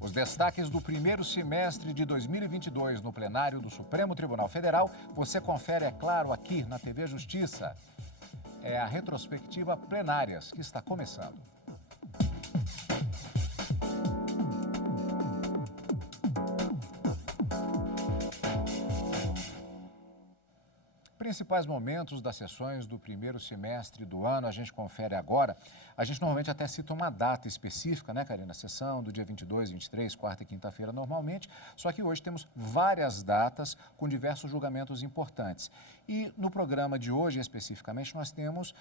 Os destaques do primeiro semestre de 2022 no plenário do Supremo Tribunal Federal, você confere, é claro, aqui na TV Justiça. É a retrospectiva Plenárias que está começando. Principais momentos das sessões do primeiro semestre do ano, a gente confere agora. A gente normalmente até cita uma data específica, né, Karina? Sessão do dia 22, 23, quarta e quinta-feira normalmente. Só que hoje temos várias datas com diversos julgamentos importantes. E no programa de hoje, especificamente, nós temos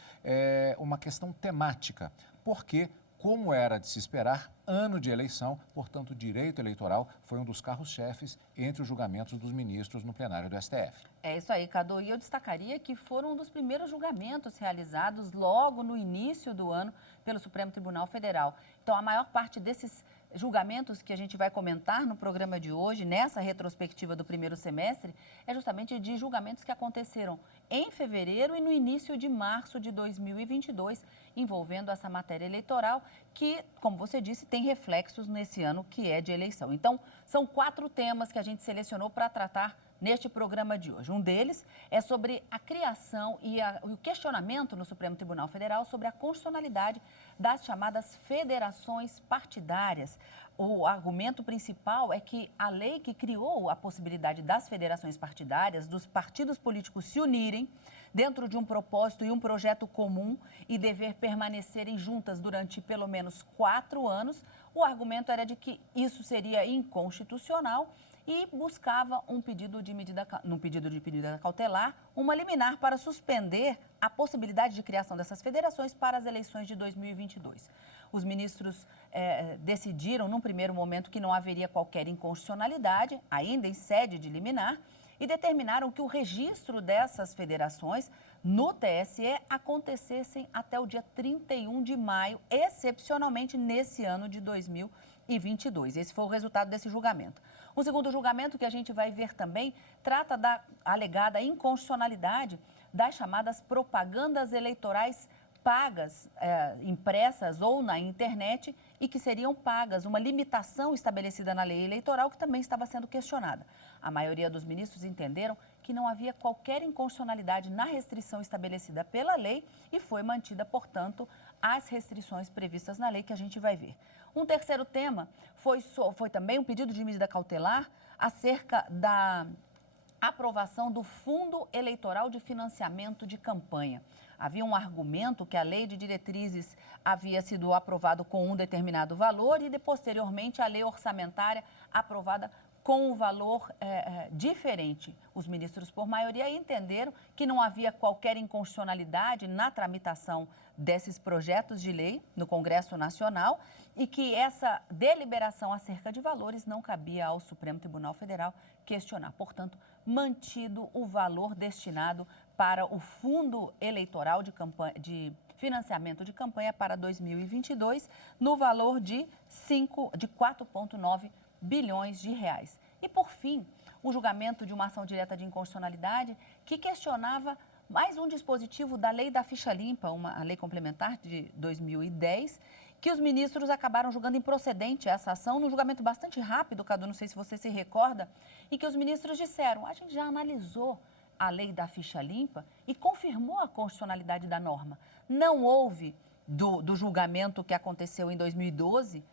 uma questão temática. Por quê? Como era de se esperar, ano de eleição, portanto, direito eleitoral foi um dos carros-chefes entre os julgamentos dos ministros no plenário do STF. É isso aí, Cadu. E eu destacaria que foram um dos primeiros julgamentos realizados logo no início do ano pelo Supremo Tribunal Federal. Então, a maior parte desses julgamentos que a gente vai comentar no programa de hoje, nessa retrospectiva do primeiro semestre, é justamente de julgamentos que aconteceram em fevereiro e no início de março de 2022, envolvendo essa matéria eleitoral que, como você disse, tem reflexos nesse ano que é de eleição. Então, são 4 temas que a gente selecionou para tratar neste programa de hoje. Um deles é sobre a criação e o questionamento no Supremo Tribunal Federal sobre a constitucionalidade das chamadas federações partidárias. O argumento principal é que a lei que criou a possibilidade das federações partidárias, dos partidos políticos se unirem dentro de um propósito e um projeto comum e dever permanecerem juntas durante pelo menos 4 anos, o argumento era de que isso seria inconstitucional e buscava um pedido de medida cautelar, uma liminar para suspender a possibilidade de criação dessas federações para as eleições de 2022. Os ministros decidiram, num primeiro momento, que não haveria qualquer inconstitucionalidade, ainda em sede de liminar, e determinaram que o registro dessas federações no TSE acontecessem até o dia 31 de maio, excepcionalmente nesse ano de 2022. Esse foi o resultado desse julgamento. O segundo julgamento que a gente vai ver também trata da alegada inconstitucionalidade das chamadas propagandas eleitorais pagas, impressas ou na internet e que seriam pagas, uma limitação estabelecida na lei eleitoral que também estava sendo questionada. A maioria dos ministros entenderam que não havia qualquer inconstitucionalidade na restrição estabelecida pela lei e foi mantida, portanto, as restrições previstas na lei que a gente vai ver. Um terceiro tema foi também um pedido de medida cautelar acerca da aprovação do Fundo Eleitoral de Financiamento de Campanha. Havia um argumento que a lei de diretrizes havia sido aprovada com um determinado valor e, posteriormente, a lei orçamentária aprovada com um valor diferente. Os ministros, por maioria, entenderam que não havia qualquer inconstitucionalidade na tramitação desses projetos de lei no Congresso Nacional e que essa deliberação acerca de valores não cabia ao Supremo Tribunal Federal questionar. Portanto, mantido o valor destinado para o Fundo Eleitoral de Financiamento de Campanha para 2022 no valor de 4,9 bilhões de reais. E, por fim, o julgamento de uma ação direta de inconstitucionalidade que questionava mais um dispositivo da Lei da Ficha Limpa, a lei complementar de 2010, que os ministros acabaram julgando improcedente essa ação, num julgamento bastante rápido, Cadu, não sei se você se recorda, e que os ministros disseram, a gente já analisou a Lei da Ficha Limpa e confirmou a constitucionalidade da norma. Não houve, do julgamento que aconteceu em 2012,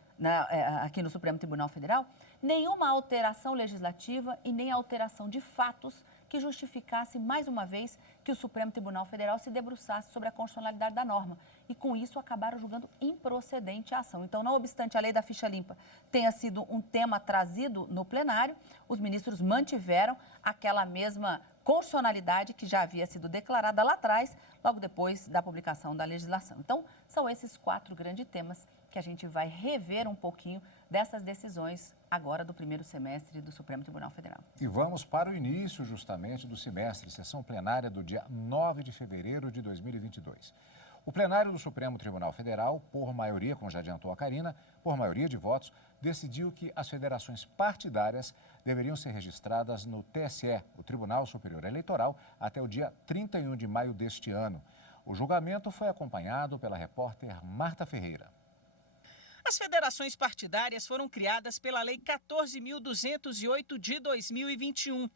aqui no Supremo Tribunal Federal, nenhuma alteração legislativa e nem alteração de fatos que justificasse, mais uma vez, que o Supremo Tribunal Federal se debruçasse sobre a constitucionalidade da norma. E, com isso, acabaram julgando improcedente a ação. Então, não obstante a lei da ficha limpa tenha sido um tema trazido no plenário, os ministros mantiveram aquela mesma constitucionalidade que já havia sido declarada lá atrás, logo depois da publicação da legislação. Então, são esses 4 grandes temas que a gente vai rever um pouquinho dessas decisões agora do primeiro semestre do Supremo Tribunal Federal. E vamos para o início justamente do semestre, sessão plenária do dia 9 de fevereiro de 2022. O plenário do Supremo Tribunal Federal, por maioria, como já adiantou a Karina, por maioria de votos, decidiu que as federações partidárias deveriam ser registradas no TSE, o Tribunal Superior Eleitoral, até o dia 31 de maio deste ano. O julgamento foi acompanhado pela repórter Marta Ferreira. As federações partidárias foram criadas pela Lei 14.208 de 2021.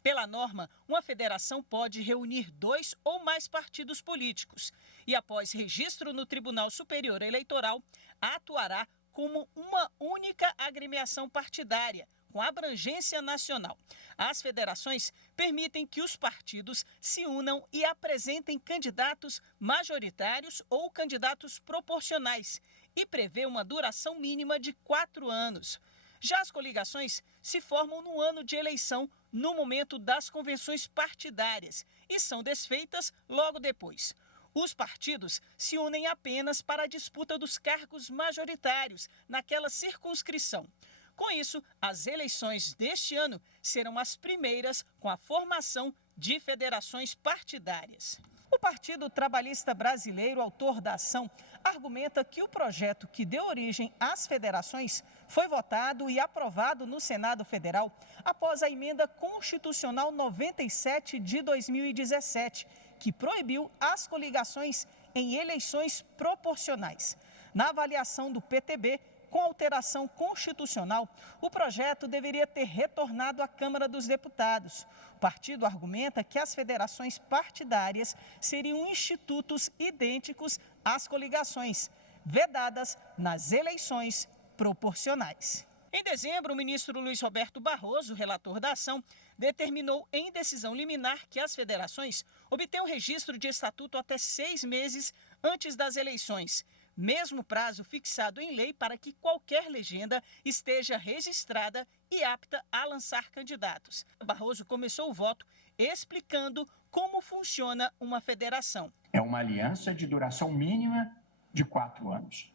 Pela norma, uma federação pode reunir 2 ou mais partidos políticos e, após registro no Tribunal Superior Eleitoral, atuará como uma única agremiação partidária, com abrangência nacional. As federações permitem que os partidos se unam e apresentem candidatos majoritários ou candidatos proporcionais e prevê uma duração mínima de 4 anos. Já as coligações se formam no ano de eleição, no momento das convenções partidárias, e são desfeitas logo depois. Os partidos se unem apenas para a disputa dos cargos majoritários naquela circunscrição. Com isso, as eleições deste ano serão as primeiras com a formação de federações partidárias. O Partido Trabalhista Brasileiro, autor da ação, argumenta que o projeto que deu origem às federações foi votado e aprovado no Senado Federal após a Emenda Constitucional 97 de 2017, que proibiu as coligações em eleições proporcionais. Na avaliação do PTB, com alteração constitucional, o projeto deveria ter retornado à Câmara dos Deputados. O partido argumenta que as federações partidárias seriam institutos idênticos às coligações, vedadas nas eleições proporcionais. Em dezembro, o ministro Luiz Roberto Barroso, relator da ação, determinou em decisão liminar que as federações obtenham registro de estatuto até 6 meses antes das eleições, mesmo prazo fixado em lei para que qualquer legenda esteja registrada e apta a lançar candidatos. Barroso começou o voto explicando como funciona uma federação. É uma aliança de duração mínima de 4 anos.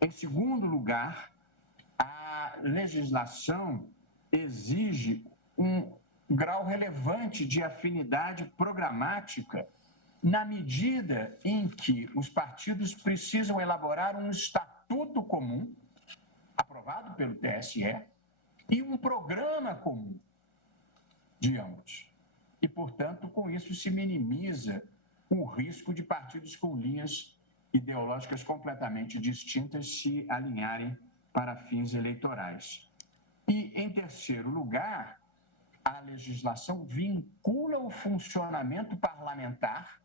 Em segundo lugar, a legislação exige um grau relevante de afinidade programática na medida em que os partidos precisam elaborar um estatuto comum, aprovado pelo TSE, e um programa comum de ambos. E, portanto, com isso se minimiza o risco de partidos com linhas ideológicas completamente distintas se alinharem para fins eleitorais. E, em terceiro lugar, a legislação vincula o funcionamento parlamentar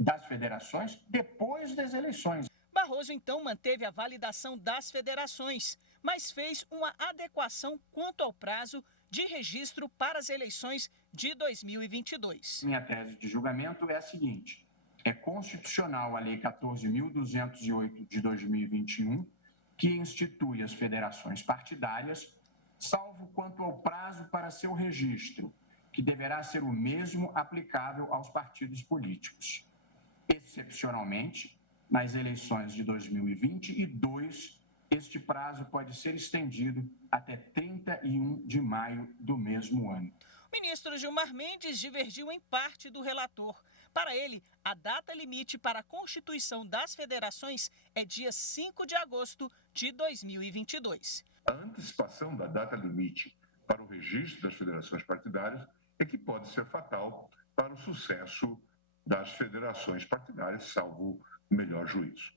das federações depois das eleições. Barroso, então, manteve a validação das federações, mas fez uma adequação quanto ao prazo de registro para as eleições de 2022. Minha tese de julgamento é a seguinte: é constitucional a Lei 14.208 de 2021, que institui as federações partidárias, salvo quanto ao prazo para seu registro, que deverá ser o mesmo aplicável aos partidos políticos. Excepcionalmente, nas eleições de 2022, este prazo pode ser estendido até 31 de maio do mesmo ano. O ministro Gilmar Mendes divergiu em parte do relator. Para ele, a data limite para a constituição das federações é dia 5 de agosto de 2022. A antecipação da data limite para o registro das federações partidárias é que pode ser fatal para o sucesso das federações partidárias, salvo o melhor juízo.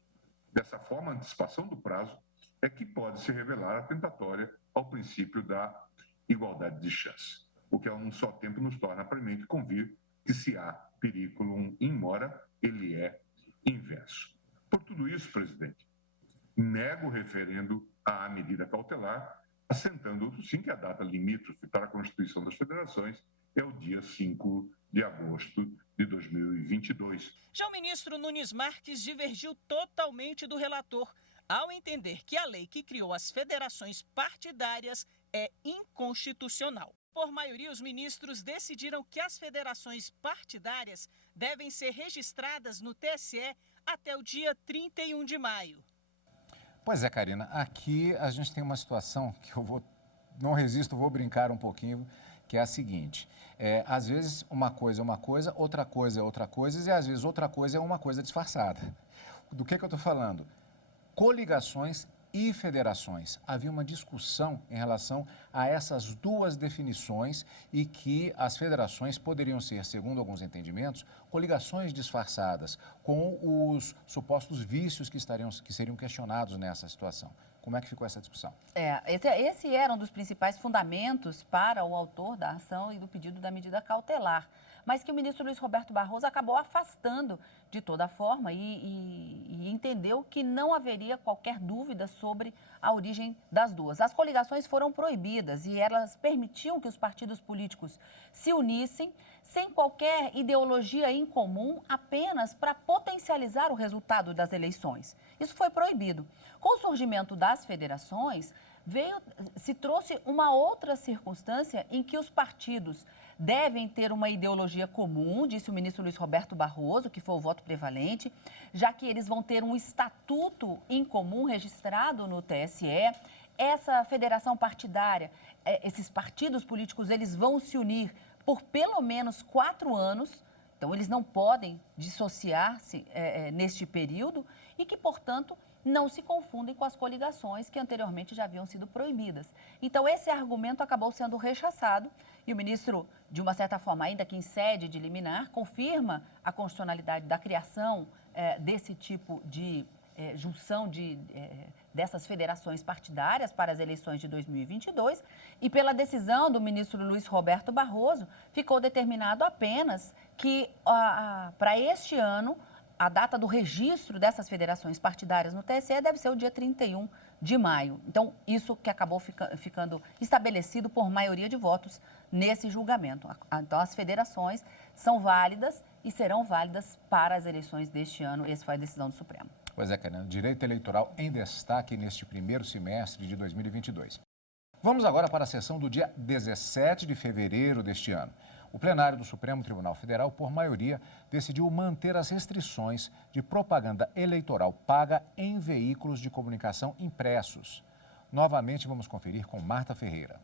Dessa forma, a antecipação do prazo é que pode se revelar atentatória ao princípio da igualdade de chance, o que a um só tempo nos torna premente convir que se há periculum in mora, ele é inverso. Por tudo isso, presidente, nego o referendo à medida cautelar, assentando, sim, que a data limítrofe para a constituição das federações é o dia 5 de agosto de 2022. Já o ministro Nunes Marques divergiu totalmente do relator, ao entender que a lei que criou as federações partidárias é inconstitucional. Por maioria, os ministros decidiram que as federações partidárias devem ser registradas no TSE até o dia 31 de maio. Pois é, Karina, aqui a gente tem uma situação que não resisto, vou brincar um pouquinho, que é a seguinte: às vezes uma coisa é uma coisa, outra coisa é outra coisa, e às vezes outra coisa é uma coisa disfarçada. Do que eu estou falando? Coligações e federações. Havia uma discussão em relação a essas duas definições e que as federações poderiam ser, segundo alguns entendimentos, coligações disfarçadas com os supostos vícios que seriam questionados nessa situação. Como é que ficou essa discussão? Esse era um dos principais fundamentos para o autor da ação e do pedido da medida cautelar, mas que o ministro Luiz Roberto Barroso acabou afastando de toda forma e entendeu que não haveria qualquer dúvida sobre a origem das duas. As coligações foram proibidas e elas permitiam que os partidos políticos se unissem sem qualquer ideologia em comum, apenas para potencializar o resultado das eleições. Isso foi proibido. Com o surgimento das federações, se trouxe uma outra circunstância em que os partidos devem ter uma ideologia comum, disse o ministro Luiz Roberto Barroso, que foi o voto prevalente, já que eles vão ter um estatuto em comum registrado no TSE. Essa federação partidária, esses partidos políticos, eles vão se unir por pelo menos 4 anos, então eles não podem dissociar-se neste período e que, portanto, não se confundem com as coligações que anteriormente já haviam sido proibidas. Então, esse argumento acabou sendo rechaçado e o ministro, de uma certa forma, ainda que em sede de liminar, confirma a constitucionalidade da criação desse tipo de junção dessas federações partidárias para as eleições de 2022 e pela decisão do ministro Luiz Roberto Barroso, ficou determinado apenas que para este ano a data do registro dessas federações partidárias no TSE deve ser o dia 31 de maio. Então, isso que acabou ficando estabelecido por maioria de votos nesse julgamento. Então, as federações são válidas e serão válidas para as eleições deste ano. Essa foi a decisão do Supremo. Pois é, Karina, direito eleitoral em destaque neste primeiro semestre de 2022. Vamos agora para a sessão do dia 17 de fevereiro deste ano. O plenário do Supremo Tribunal Federal, por maioria, decidiu manter as restrições de propaganda eleitoral paga em veículos de comunicação impressos. Novamente, vamos conferir com Marta Ferreira.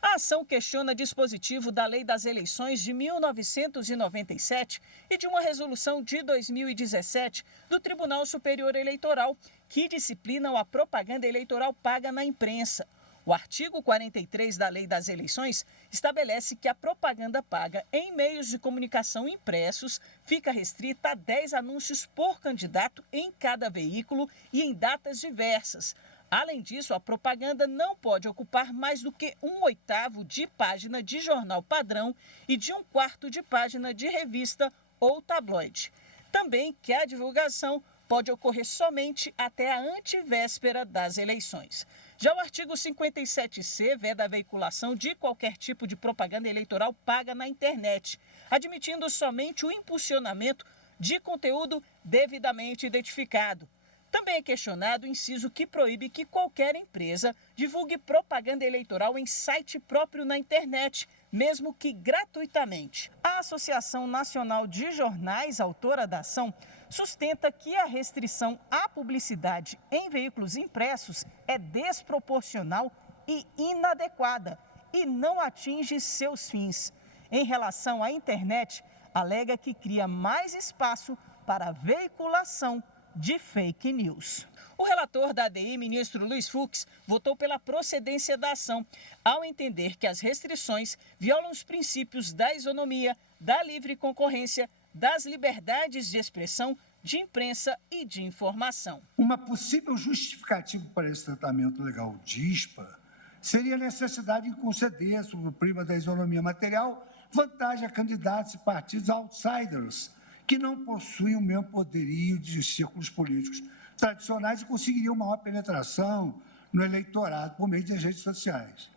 A ação questiona dispositivo da Lei das Eleições de 1997 e de uma resolução de 2017 do Tribunal Superior Eleitoral, que disciplinam a propaganda eleitoral paga na imprensa. O artigo 43 da Lei das Eleições estabelece que a propaganda paga em meios de comunicação impressos fica restrita a 10 anúncios por candidato em cada veículo e em datas diversas. Além disso, a propaganda não pode ocupar mais do que 1/8 de página de jornal padrão e de 1/4 de página de revista ou tabloide. Também que a divulgação pode ocorrer somente até a antevéspera das eleições. Já o artigo 57C veda a veiculação de qualquer tipo de propaganda eleitoral paga na internet, admitindo somente o impulsionamento de conteúdo devidamente identificado. Também é questionado o inciso que proíbe que qualquer empresa divulgue propaganda eleitoral em site próprio na internet, mesmo que gratuitamente. A Associação Nacional de Jornais, autora da ação, sustenta que a restrição à publicidade em veículos impressos é desproporcional e inadequada e não atinge seus fins. Em relação à internet, alega que cria mais espaço para a veiculação de fake news. O relator da ADI, ministro Luiz Fux, votou pela procedência da ação, ao entender que as restrições violam os princípios da isonomia, da livre concorrência, das liberdades de expressão, de imprensa e de informação. Uma possível justificativa para esse tratamento legal díspar seria a necessidade de conceder, sob o prima da isonomia material, vantagem a candidatos e partidos outsiders, que não possuem o mesmo poderio de círculos políticos tradicionais e conseguiriam maior penetração no eleitorado por meio das redes sociais.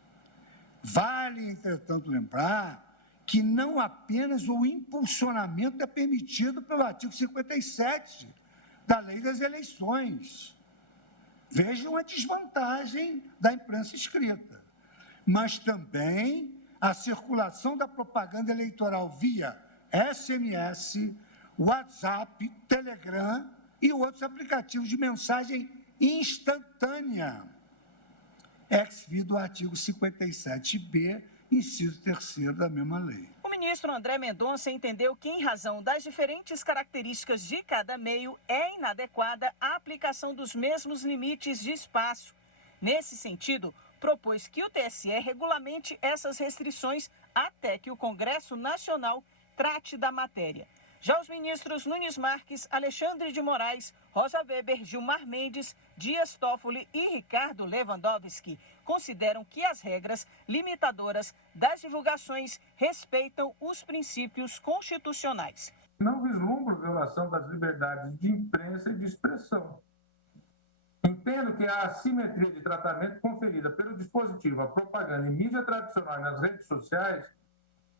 Vale, entretanto, lembrar que não apenas o impulsionamento é permitido pelo artigo 57 da Lei das Eleições. Vejam a desvantagem da imprensa escrita. Mas também a circulação da propaganda eleitoral via SMS, WhatsApp, Telegram e outros aplicativos de mensagem instantânea. Ex-vido do artigo 57b, inciso 3º da mesma lei. O ministro André Mendonça entendeu que, em razão das diferentes características de cada meio, é inadequada a aplicação dos mesmos limites de espaço. Nesse sentido, propôs que o TSE regulamente essas restrições até que o Congresso Nacional trate da matéria. Já os ministros Nunes Marques, Alexandre de Moraes, Rosa Weber, Gilmar Mendes, Dias Toffoli e Ricardo Lewandowski consideram que as regras limitadoras das divulgações respeitam os princípios constitucionais. Não vislumbro violação das liberdades de imprensa e de expressão. Entendo que a assimetria de tratamento conferida pelo dispositivo à propaganda em mídia tradicional e nas redes sociais,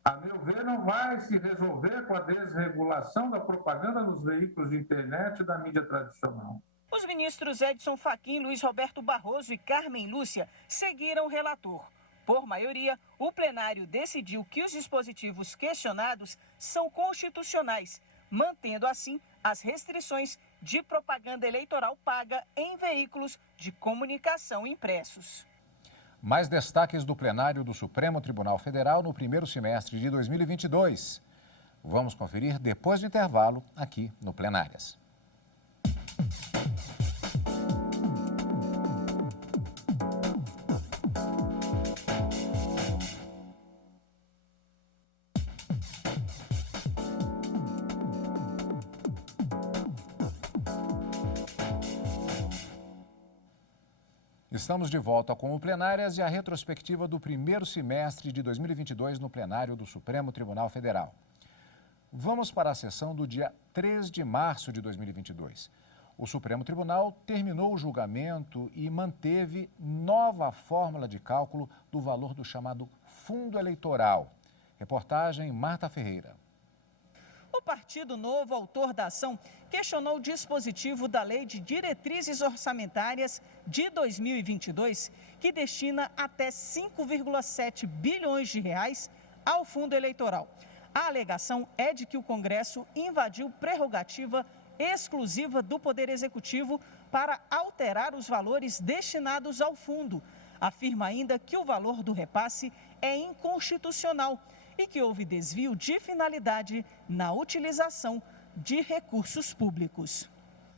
a meu ver, não vai se resolver com a desregulação da propaganda nos veículos de internet e da mídia tradicional. Os ministros Edson Fachin, Luiz Roberto Barroso e Carmen Lúcia seguiram o relator. Por maioria, o plenário decidiu que os dispositivos questionados são constitucionais, mantendo assim as restrições de propaganda eleitoral paga em veículos de comunicação impressos. Mais destaques do plenário do Supremo Tribunal Federal no primeiro semestre de 2022. Vamos conferir depois do intervalo aqui no Plenárias. Estamos de volta com o Plenárias e a retrospectiva do primeiro semestre de 2022 no plenário do Supremo Tribunal Federal. Vamos para a sessão do dia 3 de março de 2022. O Supremo Tribunal terminou o julgamento e manteve nova fórmula de cálculo do valor do chamado fundo eleitoral. Reportagem Marta Ferreira. O Partido Novo, autor da ação, questionou o dispositivo da Lei de Diretrizes Orçamentárias de 2022, que destina até 5,7 bilhões de reais ao fundo eleitoral. A alegação é de que o Congresso invadiu prerrogativa exclusiva do Poder Executivo para alterar os valores destinados ao fundo. Afirma ainda que o valor do repasse é inconstitucional e que houve desvio de finalidade na utilização de recursos públicos.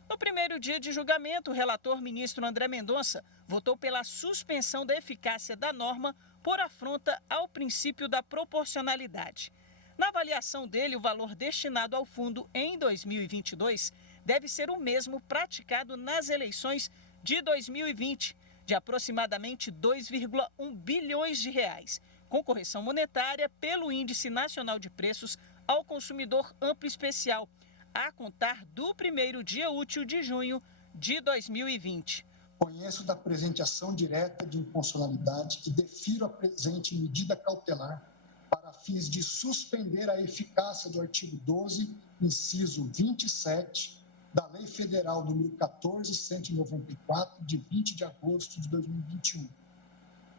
No primeiro dia de julgamento, o relator ministro André Mendonça votou pela suspensão da eficácia da norma por afronta ao princípio da proporcionalidade. Na avaliação dele, o valor destinado ao fundo em 2022 deve ser o mesmo praticado nas eleições de 2020, de aproximadamente 2,1 bilhões de reais, com correção monetária pelo Índice Nacional de Preços ao Consumidor Amplo Especial, a contar do primeiro dia útil de junho de 2020. Conheço da presente ação direta de inconstitucionalidade e defiro a presente medida cautelar para fins de suspender a eficácia do artigo 12, inciso 27, da Lei Federal nº 14.194, de 20 de agosto de 2021,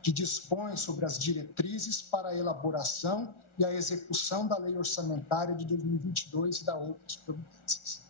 que dispõe sobre as diretrizes para a elaboração e a execução da Lei Orçamentária de 2022 e da outras providências.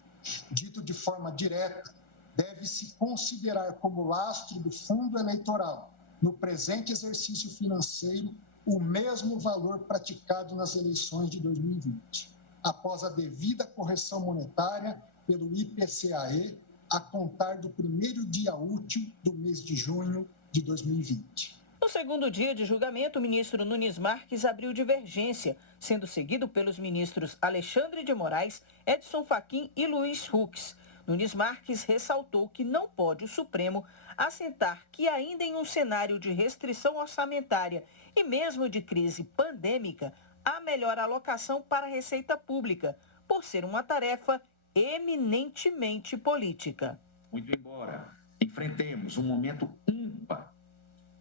Dito de forma direta, deve-se considerar como lastro do fundo eleitoral, no presente exercício financeiro, o mesmo valor praticado nas eleições de 2020, após a devida correção monetária pelo IPCAE, a contar do primeiro dia útil do mês de junho de 2020. No segundo dia de julgamento, o ministro Nunes Marques abriu divergência, sendo seguido pelos ministros Alexandre de Moraes, Edson Fachin e Luiz Fux. Nunes Marques ressaltou que não pode o Supremo assentar que ainda em um cenário de restrição orçamentária e mesmo de crise pandêmica, há melhor alocação para a receita pública, por ser uma tarefa eminentemente política. Muito embora enfrentemos um momento ímpar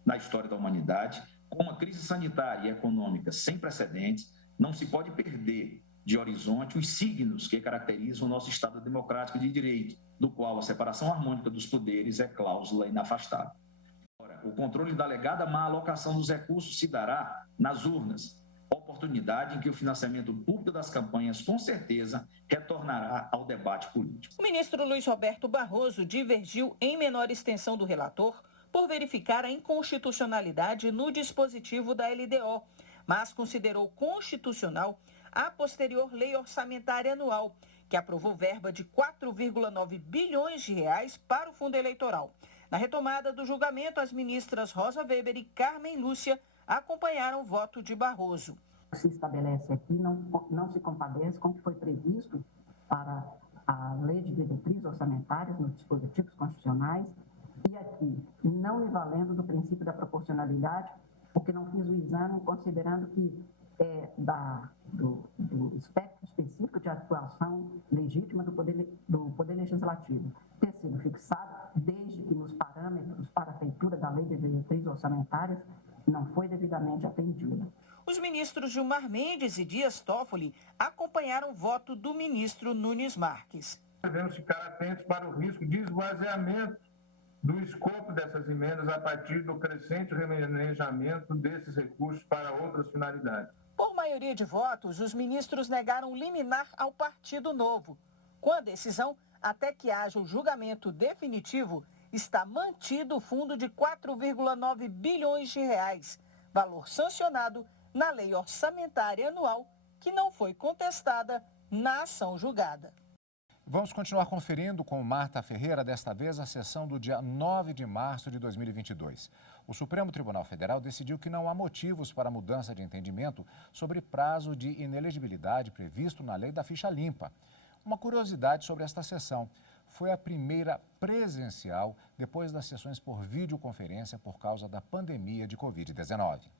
na história da humanidade, com uma crise sanitária e econômica sem precedentes, não se pode perder de horizonte os signos que caracterizam o nosso Estado democrático de direito, do qual a separação harmônica dos poderes é cláusula inafastável. Ora, o controle da alegada má alocação dos recursos se dará nas urnas, oportunidade em que o financiamento público das campanhas, com certeza, retornará ao debate político. O ministro Luiz Roberto Barroso divergiu em menor extensão do relator por verificar a inconstitucionalidade no dispositivo da LDO, mas considerou constitucional a posterior lei orçamentária anual, que aprovou verba de 4,9 bilhões de reais para o fundo eleitoral. Na retomada do julgamento, as ministras Rosa Weber e Carmen Lúcia acompanharam o voto de Barroso. Se estabelece aqui, não se compadece com o que foi previsto para a lei de diretrizes orçamentárias nos dispositivos constitucionais e aqui, não me valendo do princípio da proporcionalidade, porque não fiz o exame considerando que do espectro específico de atuação legítima do Poder Legislativo ter sido fixado desde que nos parâmetros para a feitura da lei de diretrizes orçamentárias não foi devidamente atendida. Os ministros Gilmar Mendes e Dias Toffoli acompanharam o voto do ministro Nunes Marques. Devemos ficar atentos para o risco de esvaziamento do escopo dessas emendas a partir do crescente remanejamento desses recursos para outras finalidades. Por maioria de votos, os ministros negaram liminar ao Partido Novo. Com a decisão, até que haja o julgamento definitivo, está mantido o fundo de 4,9 bilhões de reais, valor sancionado na lei orçamentária anual, que não foi contestada na ação julgada. Vamos continuar conferindo com Marta Ferreira, desta vez a sessão do dia 9 de março de 2022. O Supremo Tribunal Federal decidiu que não há motivos para mudança de entendimento sobre prazo de inelegibilidade previsto na lei da ficha limpa. Uma curiosidade sobre esta sessão: foi a primeira presencial depois das sessões por videoconferência por causa da pandemia de Covid-19.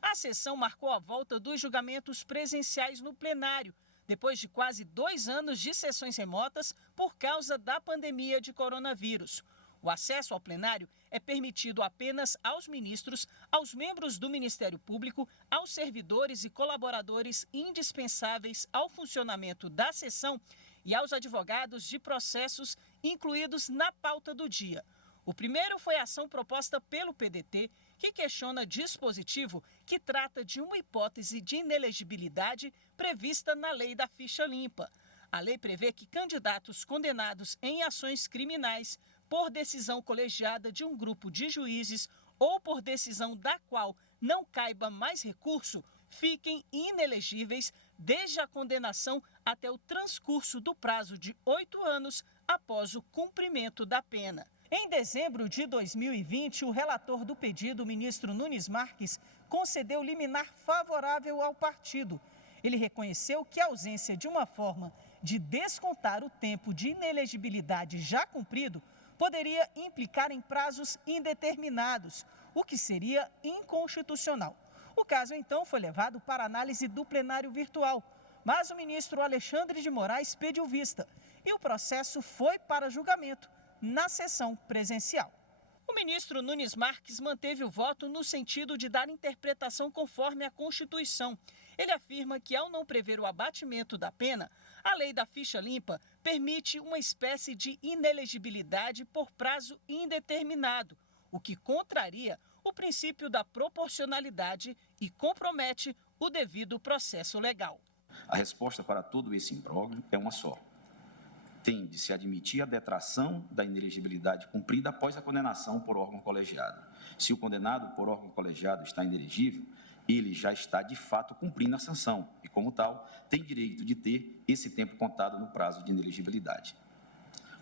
A sessão marcou a volta dos julgamentos presenciais no plenário, depois de quase 2 anos de sessões remotas por causa da pandemia de coronavírus. O acesso ao plenário é permitido apenas aos ministros, aos membros do Ministério Público, aos servidores e colaboradores indispensáveis ao funcionamento da sessão e aos advogados de processos incluídos na pauta do dia. O primeiro foi a ação proposta pelo PDT, que questiona dispositivo que trata de uma hipótese de inelegibilidade prevista na lei da ficha limpa. A lei prevê que candidatos condenados em ações criminais por decisão colegiada de um grupo de juízes ou por decisão da qual não caiba mais recurso, fiquem inelegíveis desde a condenação até o transcurso do prazo de 8 anos após o cumprimento da pena. Em dezembro de 2020, o relator do pedido, o ministro Nunes Marques, concedeu liminar favorável ao partido. Ele reconheceu que a ausência de uma forma de descontar o tempo de inelegibilidade já cumprido poderia implicar em prazos indeterminados, o que seria inconstitucional. O caso, então, foi levado para análise do plenário virtual, mas o ministro Alexandre de Moraes pediu vista e o processo foi para julgamento na sessão presencial. O ministro Nunes Marques manteve o voto no sentido de dar interpretação conforme a Constituição. Ele afirma que, ao não prever o abatimento da pena, a lei da ficha limpa permite uma espécie de inelegibilidade por prazo indeterminado, o que contraria o princípio da proporcionalidade e compromete o devido processo legal. A resposta para todo esse imbróglio é uma só. Tem de se admitir a detração da inelegibilidade cumprida após a condenação por órgão colegiado. Se o condenado por órgão colegiado está inelegível, ele já está de fato cumprindo a sanção e, como tal, tem direito de ter esse tempo contado no prazo de inelegibilidade.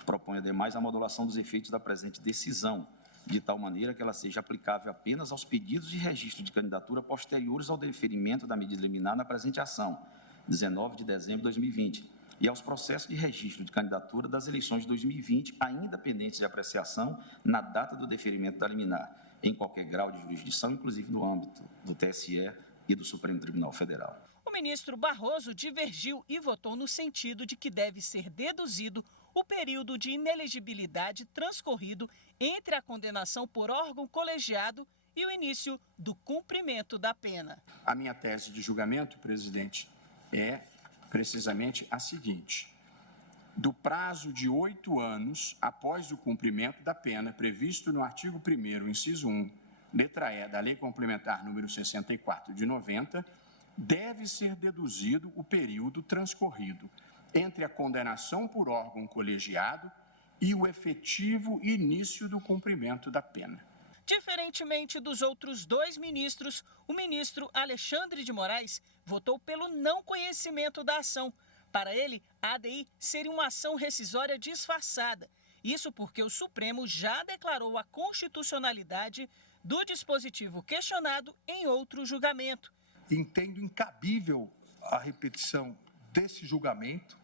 Propõe, ademais, a modulação dos efeitos da presente decisão, de tal maneira que ela seja aplicável apenas aos pedidos de registro de candidatura posteriores ao deferimento da medida liminar na presente ação, 19 de dezembro de 2020, e aos processos de registro de candidatura das eleições de 2020, ainda pendentes de apreciação na data do deferimento da liminar, em qualquer grau de jurisdição, inclusive no âmbito do TSE e do Supremo Tribunal Federal. O ministro Barroso divergiu e votou no sentido de que deve ser deduzido o período de inelegibilidade transcorrido entre a condenação por órgão colegiado e o início do cumprimento da pena. A minha tese de julgamento, presidente, é precisamente a seguinte: do prazo de 8 anos após o cumprimento da pena previsto no artigo 1º, inciso 1, letra E da Lei Complementar número 64 de 90, deve ser deduzido o período transcorrido entre a condenação por órgão colegiado e o efetivo início do cumprimento da pena. Diferentemente dos outros 2 ministros, o ministro Alexandre de Moraes votou pelo não conhecimento da ação. Para ele, a ADI seria uma ação rescisória disfarçada. Isso porque o Supremo já declarou a constitucionalidade do dispositivo questionado em outro julgamento. Entendo incabível a repetição desse julgamento,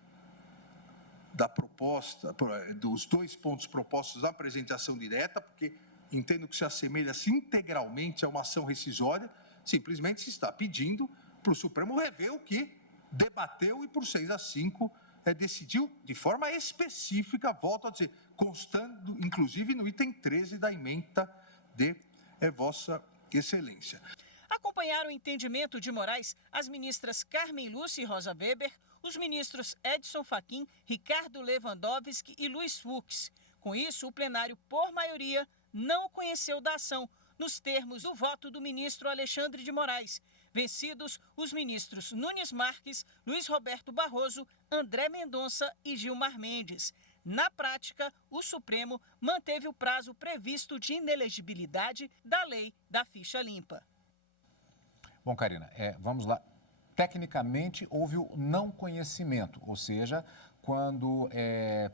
da proposta, dos 2 pontos propostos da apresentação direta, porque entendo que se assemelha-se integralmente a uma ação rescisória, simplesmente se está pedindo para o Supremo rever o que debateu e por 6-5 decidiu de forma específica, volto a dizer, constando inclusive no item 13 da ementa de Vossa Excelência. Acompanharam o entendimento de Moraes as ministras Carmen Lúcia e Rosa Weber, os ministros Edson Fachin, Ricardo Lewandowski e Luiz Fux. Com isso, o plenário, por maioria, não conheceu da ação, nos termos do voto do ministro Alexandre de Moraes. Vencidos os ministros Nunes Marques, Luiz Roberto Barroso, André Mendonça e Gilmar Mendes. Na prática, o Supremo manteve o prazo previsto de inelegibilidade da lei da ficha limpa. Bom, Karina, vamos lá. Tecnicamente, houve o não conhecimento, ou seja, quando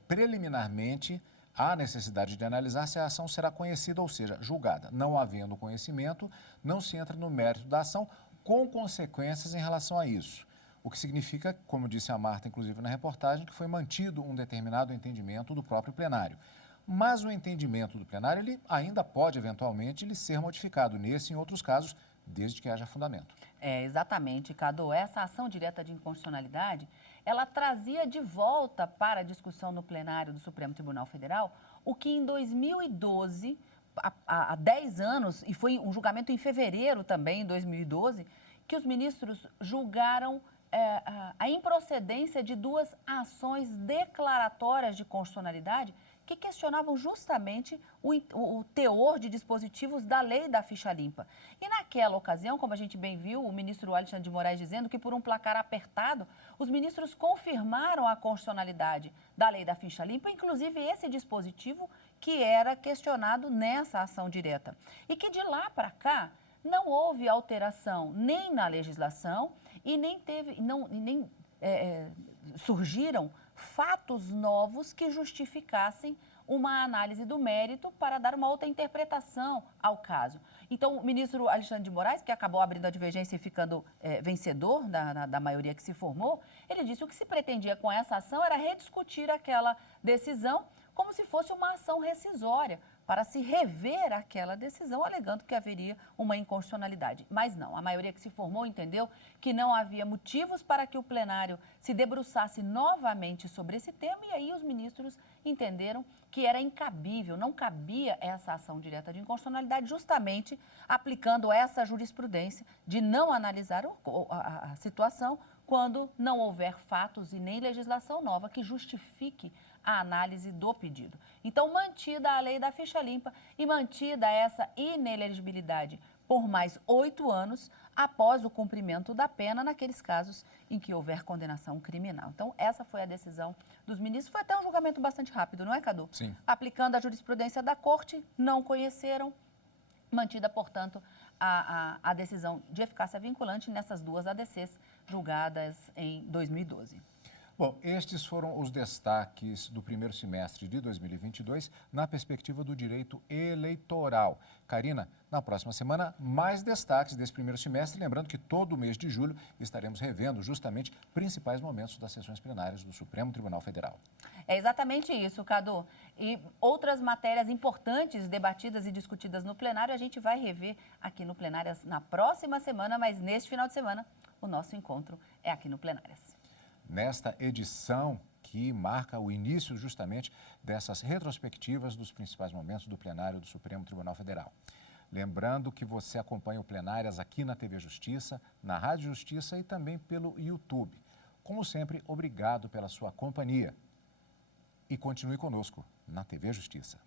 preliminarmente há necessidade de analisar se a ação será conhecida, ou seja, julgada. Não havendo conhecimento, não se entra no mérito da ação, com consequências em relação a isso. O que significa, como disse a Marta, inclusive na reportagem, que foi mantido um determinado entendimento do próprio plenário. Mas o entendimento do plenário ele ainda pode, eventualmente, ele ser modificado nesse e em outros casos, desde que haja fundamento. Exatamente, Cadu. Essa ação direta de inconstitucionalidade, ela trazia de volta para a discussão no plenário do Supremo Tribunal Federal o que em 2012, há 10 anos, e foi um julgamento em fevereiro também, em 2012, que os ministros julgaram a improcedência de 2 ações declaratórias de constitucionalidade que questionavam justamente o teor de dispositivos da lei da ficha limpa. E naquela ocasião, como a gente bem viu, o ministro Alexandre de Moraes dizendo que por um placar apertado, os ministros confirmaram a constitucionalidade da lei da ficha limpa, inclusive esse dispositivo que era questionado nessa ação direta. E que de lá para cá não houve alteração nem na legislação e nem surgiram fatos novos que justificassem uma análise do mérito para dar uma outra interpretação ao caso. Então, o ministro Alexandre de Moraes, que acabou abrindo a divergência e ficando vencedor da maioria que se formou, ele disse que o que se pretendia com essa ação era rediscutir aquela decisão como se fosse uma ação rescisória, para se rever aquela decisão, alegando que haveria uma inconstitucionalidade. Mas não, a maioria que se formou entendeu que não havia motivos para que o plenário se debruçasse novamente sobre esse tema e aí os ministros entenderam que era incabível, não cabia essa ação direta de inconstitucionalidade, justamente aplicando essa jurisprudência de não analisar a situação quando não houver fatos e nem legislação nova que justifique a análise do pedido. Então, mantida a lei da ficha limpa e mantida essa inelegibilidade por mais 8 anos após o cumprimento da pena naqueles casos em que houver condenação criminal. Então, essa foi a decisão dos ministros. Foi até um julgamento bastante rápido, não é, Cadu? Sim. Aplicando a jurisprudência da Corte, não conheceram, mantida, portanto, a decisão de eficácia vinculante nessas 2 ADCs julgadas em 2012. Bom, estes foram os destaques do primeiro semestre de 2022 na perspectiva do direito eleitoral. Karina, na próxima semana, mais destaques desse primeiro semestre. Lembrando que todo o mês de julho estaremos revendo justamente principais momentos das sessões plenárias do Supremo Tribunal Federal. É exatamente isso, Cadu. E outras matérias importantes debatidas e discutidas no plenário, a gente vai rever aqui no Plenárias na próxima semana, mas neste final de semana o nosso encontro é aqui no Plenárias. Nesta edição que marca o início justamente dessas retrospectivas dos principais momentos do plenário do Supremo Tribunal Federal. Lembrando que você acompanha o Plenárias aqui na TV Justiça, na Rádio Justiça e também pelo YouTube. Como sempre, obrigado pela sua companhia. E continue conosco na TV Justiça.